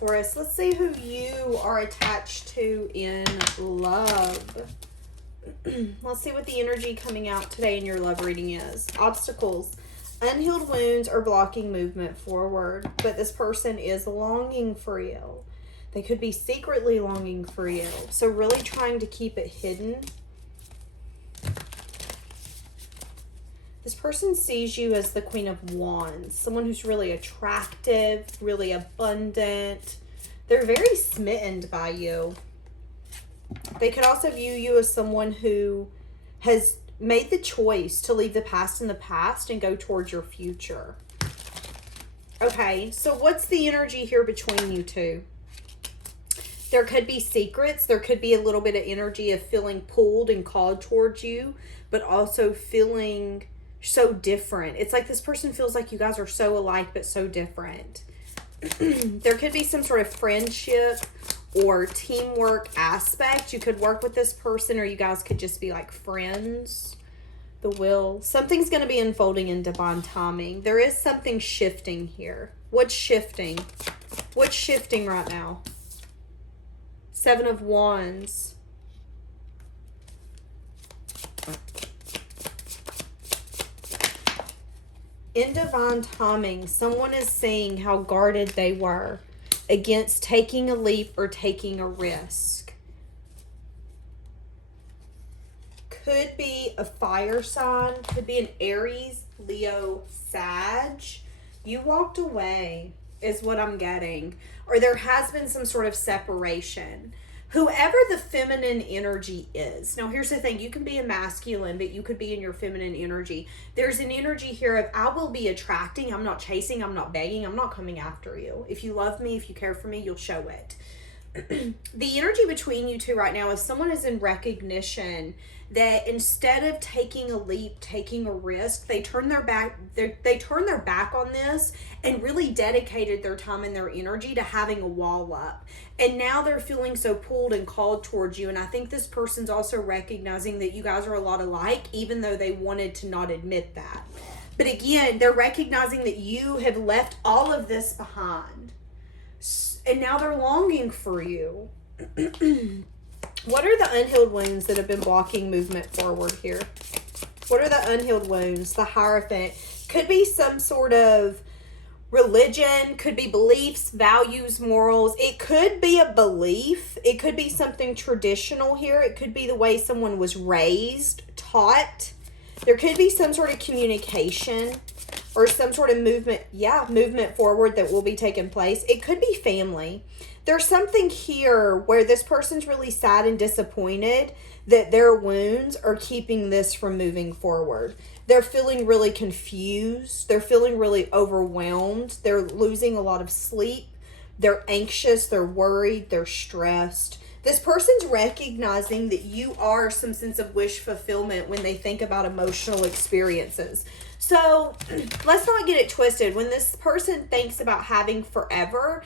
Taurus. Let's see who you are attached to in love. Let's see what the energy coming out today in your love reading is. Obstacles. Unhealed wounds are blocking movement forward, but this person is longing for you. They could be secretly longing for you. So really trying to keep it hidden. This person sees you as the Queen of Wands. Someone who's really attractive, really abundant. They're very smitten by you. They could also view you as someone who has made the choice to leave the past in the past and go towards your future. Okay, so what's the energy here between you two? There could be secrets. There could be a little bit of energy of feeling pulled and called towards you, but also feeling so different. It's like this person feels like you guys are so alike, but so different. There could be some sort of friendship or teamwork aspect. You could work with this person, or you guys could just be like friends. The Wheel. Something's going to be unfolding in divine timing. There is something shifting here. What's shifting? What's shifting right now? Seven of Wands. In divine timing, someone is saying how guarded they were against taking a leap or taking a risk. Could be a fire sign, could be an Aries, Leo, Sag. You walked away is what I'm getting. Or there has been some sort of separation. Whoever the feminine energy is. Now, here's the thing. You can be a masculine, but you could be in your feminine energy. There's an energy here of, I will be attracting. I'm not chasing. I'm not begging. I'm not coming after you. If you love me, if you care for me, you'll show it. The energy between you two right now is someone is in recognition that instead of taking a leap, taking a risk, they turn their back. They turn their back on this and really dedicated their time and their energy to having a wall up. And now they're feeling so pulled and called towards you. And I think this person's also recognizing that you guys are a lot alike, even though they wanted to not admit that. But again, they're recognizing that you have left all of this behind. And now they're longing for you. What are the unhealed wounds that have been blocking movement forward here? What are the unhealed wounds? The Hierophant. Could be some sort of religion, could be beliefs, values, morals. It could be a belief. It could be something traditional here. It could be the way someone was raised, taught. There could be some sort of communication or some sort of movement, movement forward that will be taking place. It could be family. There's something here where this person's really sad and disappointed that their wounds are keeping this from moving forward. They're feeling really confused. They're feeling really overwhelmed. They're losing a lot of sleep. They're anxious. They're worried. They're stressed. This person's recognizing that you are some sense of wish fulfillment when they think about emotional experiences. So let's not get it twisted. When this person thinks about having forever,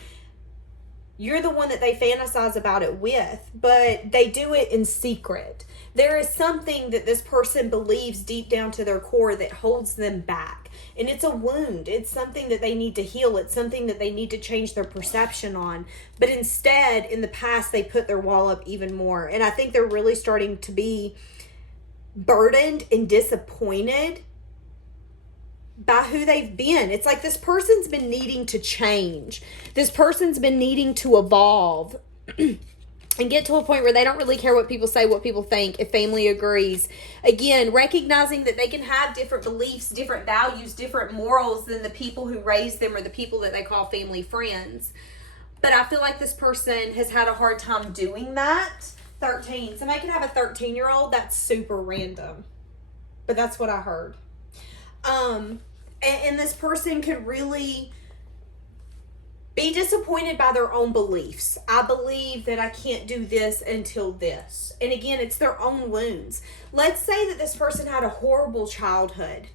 you're the one that they fantasize about it with, but they do it in secret. There is something that this person believes deep down to their core that holds them back. And it's a wound. It's something that they need to heal. It's something that they need to change their perception on. But instead, in the past, they put their wall up even more. And I think they're really starting to be burdened and disappointed by who they've been. It's like this person's been needing to change. This person's been needing to evolve and get to a point where they don't really care what people say, what people think, if family agrees. Again, recognizing that they can have different beliefs, different values, different morals than the people who raised them or the people that they call family friends. But I feel like this person has had a hard time doing that. 13. Somebody can have a 13-year-old. That's super random. But that's what I heard. And this person could really be disappointed by their own beliefs. I believe that I can't do this until this. And again, it's their own wounds. Let's say that this person had a horrible childhood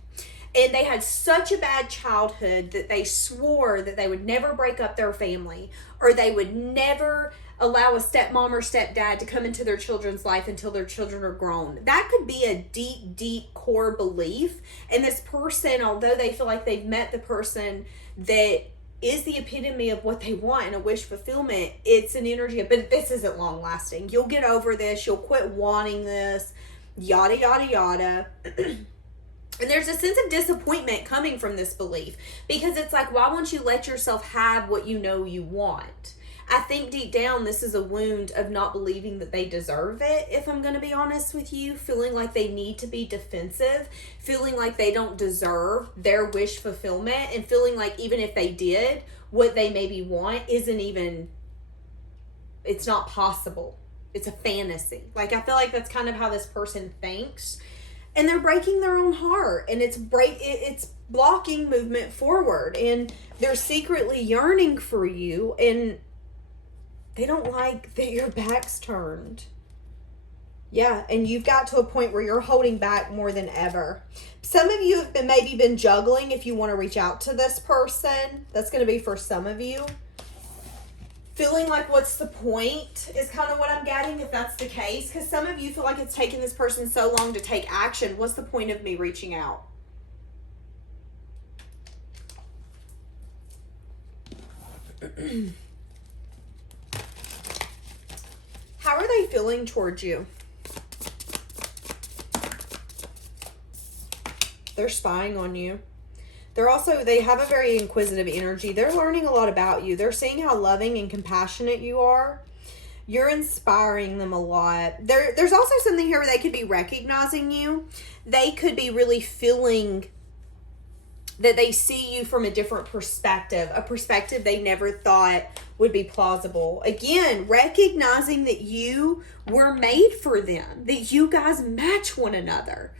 and they had such a bad childhood that they swore that they would never break up their family, or they would never allow a stepmom or stepdad to come into their children's life until their children are grown. That could be a deep, deep core belief. And this person, although they feel like they've met the person that is the epitome of what they want and a wish fulfillment. It's an energy, but this isn't long lasting. You'll get over this. You'll quit wanting this, yada, yada, yada. And there's a sense of disappointment coming from this belief, because it's like, why won't you let yourself have what you know you want? I think deep down, this is a wound of not believing that they deserve it, if I'm going to be honest with you. Feeling like they need to be defensive, feeling like they don't deserve their wish fulfillment, and feeling like even if they did, what they maybe want isn't even, it's not possible. It's a fantasy. Like, I feel like that's kind of how this person thinks. And they're breaking their own heart, and it's blocking movement forward, and they're secretly yearning for you, and they don't like that your back's turned. Yeah, and you've got to a point where you're holding back more than ever. Some of you have maybe been juggling if you want to reach out to this person. That's going to be for some of you. Feeling like, what's the point is kind of what I'm getting, if that's the case. Because some of you feel like it's taken this person so long to take action. What's the point of me reaching out? How are they feeling towards you? They're spying on you. They have a very inquisitive energy. They're learning a lot about you. They're seeing how loving and compassionate you are. You're inspiring them a lot. There's also something here where they could be recognizing you. They could be really feeling that they see you from a different perspective, a perspective they never thought would be plausible. Again, recognizing that you were made for them, that you guys match one another.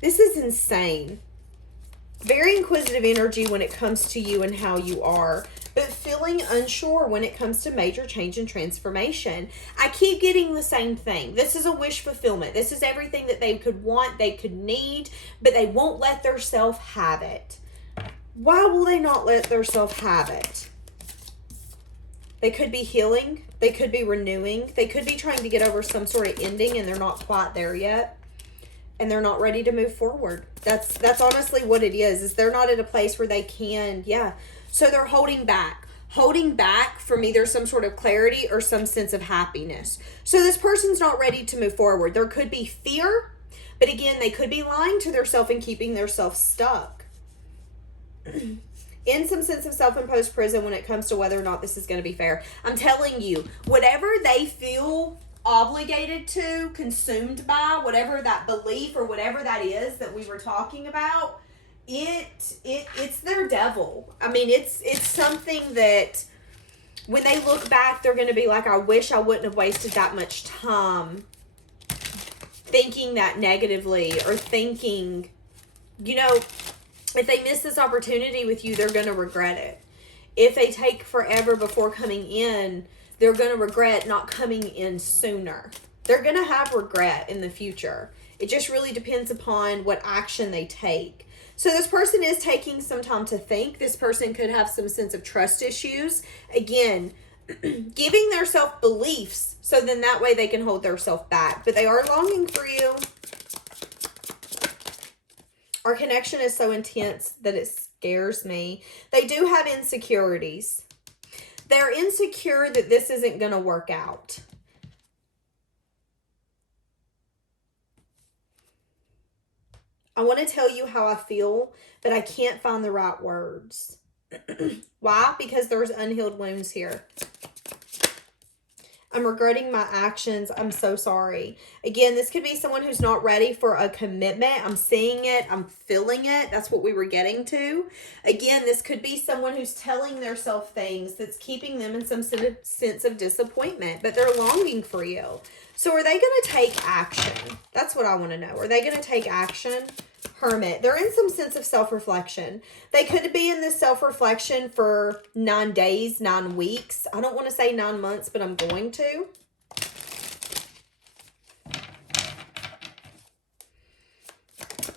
This is insane. Very inquisitive energy when it comes to you and how you are, but feeling unsure when it comes to major change and transformation. I keep getting the same thing. This is a wish fulfillment. This is everything that they could want, they could need, but they won't let themselves have it. Why will they not let themselves have it? They could be healing. They could be renewing. They could be trying to get over some sort of ending and they're not quite there yet. And they're not ready to move forward. That's honestly what it is they're not at a place where they can, So they're holding back. Holding back from either some sort of clarity or some sense of happiness. So this person's not ready to move forward. There could be fear, but again, they could be lying to themselves and keeping themselves stuck. In some sense of self-imposed prison when it comes to whether or not this is going to be fair. I'm telling you, whatever they feel obligated to, consumed by, whatever that belief or whatever that is that we were talking about, it's their devil. I mean, it's something that when they look back, they're going to be like, I wish I wouldn't have wasted that much time thinking that negatively, or thinking, if they miss this opportunity with you, they're going to regret it. If they take forever before coming in, they're going to regret not coming in sooner. They're going to have regret in the future. It just really depends upon what action they take. So this person is taking some time to think. This person could have some sense of trust issues. Again, giving their self beliefs so then that way they can hold their self back. But they are longing for you. Our connection is so intense that it scares me. They do have insecurities. They're insecure that this isn't going to work out. I want to tell you how I feel, but I can't find the right words. Why? Because there's unhealed wounds here. I'm regretting my actions. I'm so sorry. Again, this could be someone who's not ready for a commitment. I'm seeing it. I'm feeling it. That's what we were getting to. Again, this could be someone who's telling themselves things that's keeping them in some sense of disappointment, but they're longing for you. So are they going to take action? That's what I want to know. Are they going to take action? Hermit. They're in some sense of self-reflection. They could be in this self-reflection for 9 days, 9 weeks. I don't want to say 9 months, but I'm going to.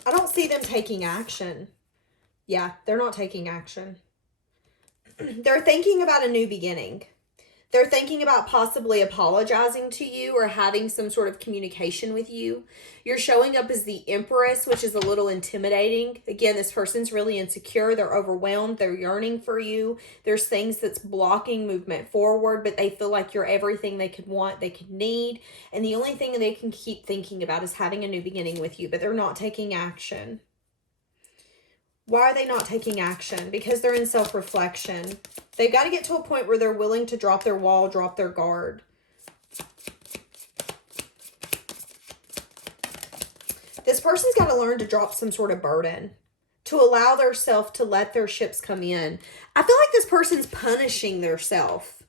I don't see them taking action. Yeah, they're not taking action. They're thinking about a new beginning. They're thinking about possibly apologizing to you or having some sort of communication with you. You're showing up as the Empress, which is a little intimidating. Again, this person's really insecure. They're overwhelmed. They're yearning for you. There's things that's blocking movement forward, but they feel like you're everything they could want, they could need. And the only thing they can keep thinking about is having a new beginning with you, but they're not taking action. Why are they not taking action? Because they're in self-reflection. They've got to get to a point where they're willing to drop their wall, drop their guard. This person's got to learn to drop some sort of burden, to allow theirself to let their ships come in. I feel like this person's punishing theirself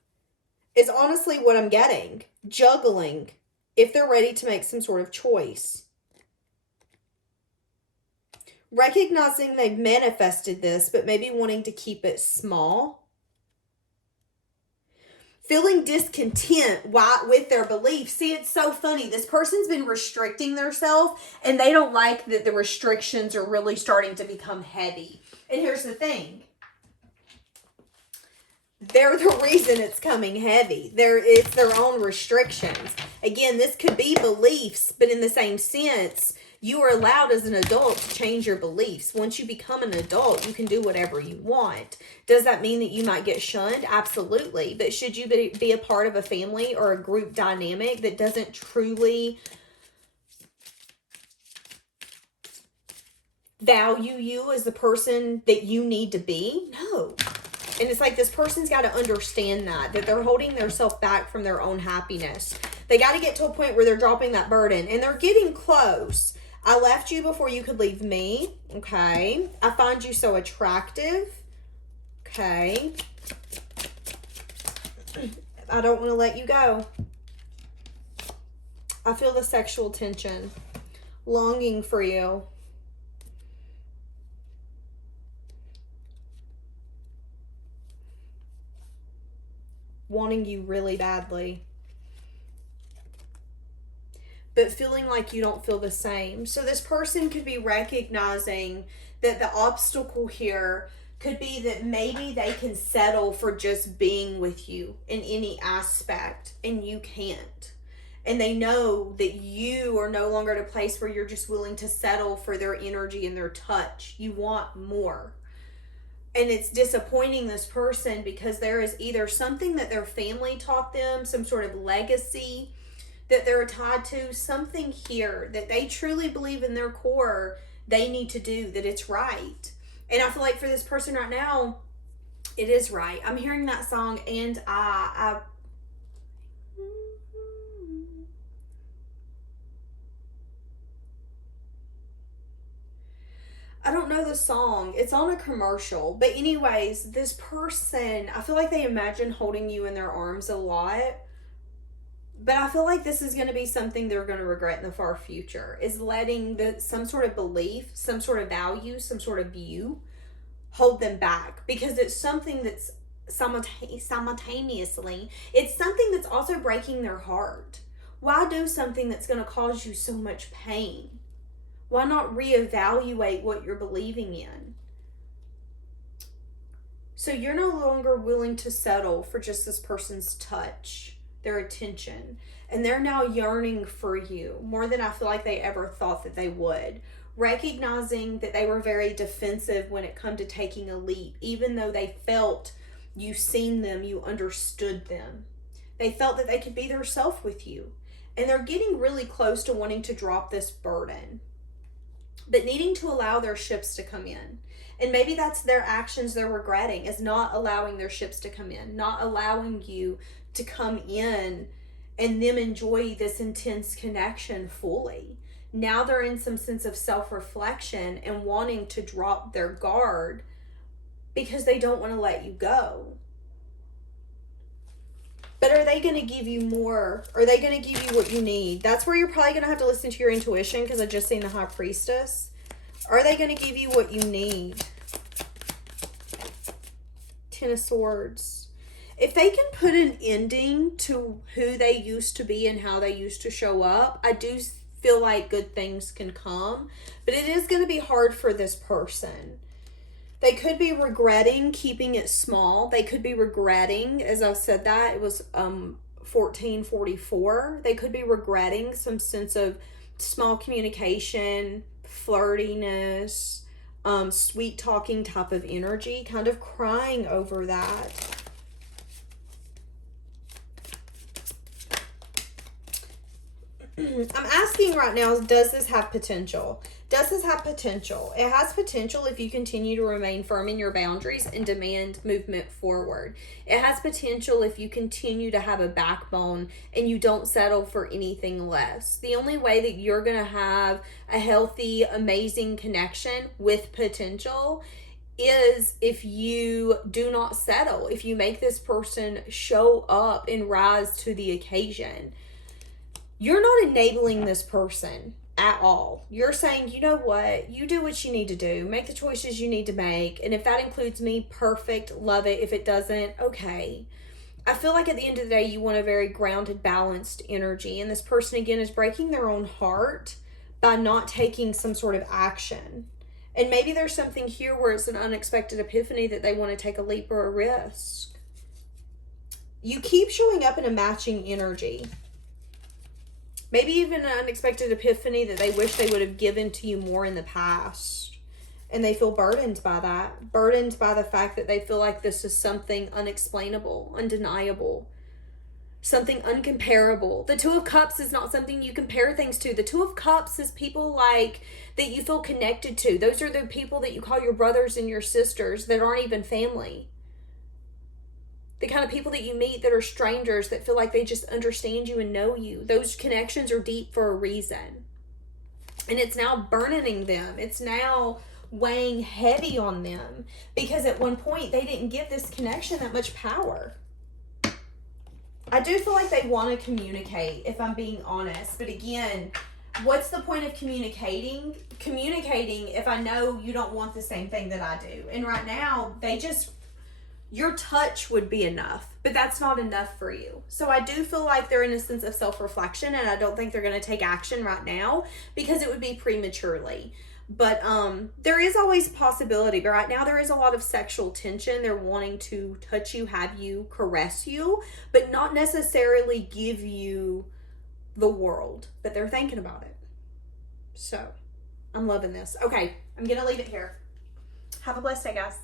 is honestly what I'm getting. Juggling if they're ready to make some sort of choice. Recognizing they've manifested this, but maybe wanting to keep it small. Feeling discontent with their beliefs. See, it's so funny. This person's been restricting themselves, and they don't like that the restrictions are really starting to become heavy. And here's the thing. They're the reason it's coming heavy. It's their own restrictions. Again, this could be beliefs, but in the same sense, you are allowed as an adult to change your beliefs. Once you become an adult, you can do whatever you want. Does that mean that you might get shunned? Absolutely. But should you be a part of a family or a group dynamic that doesn't truly value you as the person that you need to be? No. And it's like this person's got to understand that they're holding themselves back from their own happiness. They got to get to a point where they're dropping that burden, and they're getting close. I left you before you could leave me. Okay. I find you so attractive. Okay. I don't want to let you go. I feel the sexual tension. Longing for you. Wanting you really badly. But feeling like you don't feel the same. So this person could be recognizing that the obstacle here could be that maybe they can settle for just being with you in any aspect, and you can't. And they know that you are no longer at a place where you're just willing to settle for their energy and their touch. You want more. And it's disappointing this person because there is either something that their family taught them, some sort of legacy that they're tied to, something here that they truly believe in their core they need to do, that it's right. And I feel like for this person right now, it is right. I'm hearing that song, and I don't know the song. It's on a commercial. But anyways, this person, I feel like they imagine holding you in their arms a lot. But I feel like this is going to be something they're going to regret in the far future, is letting some sort of belief, some sort of value, some sort of view hold them back. Because it's something that's simultaneously, it's something that's also breaking their heart. Why do something that's going to cause you so much pain? Why not reevaluate what you're believing in? So you're no longer willing to settle for just this person's touch, their attention, and they're now yearning for you more than I feel like they ever thought that they would. Recognizing that they were very defensive when it come to taking a leap, even though they felt you seen them, you understood them. They felt that they could be their self with you, and they're getting really close to wanting to drop this burden, but needing to allow their ships to come in. And maybe that's their actions they're regretting, is not allowing their ships to come in, not allowing you to come in and them enjoy this intense connection fully. Now they're in some sense of self-reflection and wanting to drop their guard because they don't want to let you go. But are they going to give you more? Are they going to give you what you need? That's where you're probably going to have to listen to your intuition, because I just seen the High Priestess. Are they going to give you what you need? Ten of Swords. If they can put an ending to who they used to be and how they used to show up, I do feel like good things can come. But it is going to be hard for this person. They could be regretting keeping it small. They could be regretting, as I said that, it was 1444. They could be regretting some sense of small communication, flirtiness, sweet talking type of energy, kind of crying over that. I'm asking right now, does this have potential? Does this have potential? It has potential if you continue to remain firm in your boundaries and demand movement forward. It has potential if you continue to have a backbone and you don't settle for anything less. The only way that you're going to have a healthy, amazing connection with potential is if you do not settle, if you make this person show up and rise to the occasion. You're not enabling this person at all. You're saying, you know what, you do what you need to do, make the choices you need to make, and if that includes me, perfect, love it. If it doesn't, okay. I feel like at the end of the day, you want a very grounded, balanced energy, and this person, again, is breaking their own heart by not taking some sort of action. And maybe there's something here where it's an unexpected epiphany that they want to take a leap or a risk. You keep showing up in a matching energy. Maybe even an unexpected epiphany that they wish they would have given to you more in the past. And they feel burdened by that. Burdened by the fact that they feel like this is something unexplainable, undeniable, something uncomparable. The Two of Cups is not something you compare things to. The Two of Cups is people like that you feel connected to. Those are the people that you call your brothers and your sisters that aren't even family. The kind of people that you meet that are strangers that feel like they just understand you and know you. Those connections are deep for a reason. And it's now burdening them. It's now weighing heavy on them because at one point they didn't give this connection that much power. I do feel like they want to communicate, if I'm being honest. But again, what's the point of communicating? Communicating if I know you don't want the same thing that I do. And right now, your touch would be enough, but that's not enough for you. So I do feel like they're in a sense of self-reflection, and I don't think they're going to take action right now because it would be prematurely. But there is always a possibility. But right now there is a lot of sexual tension. They're wanting to touch you, have you, caress you, but not necessarily give you the world. But they're thinking about it. So I'm loving this. Okay, I'm going to leave it here. Have a blessed day, guys.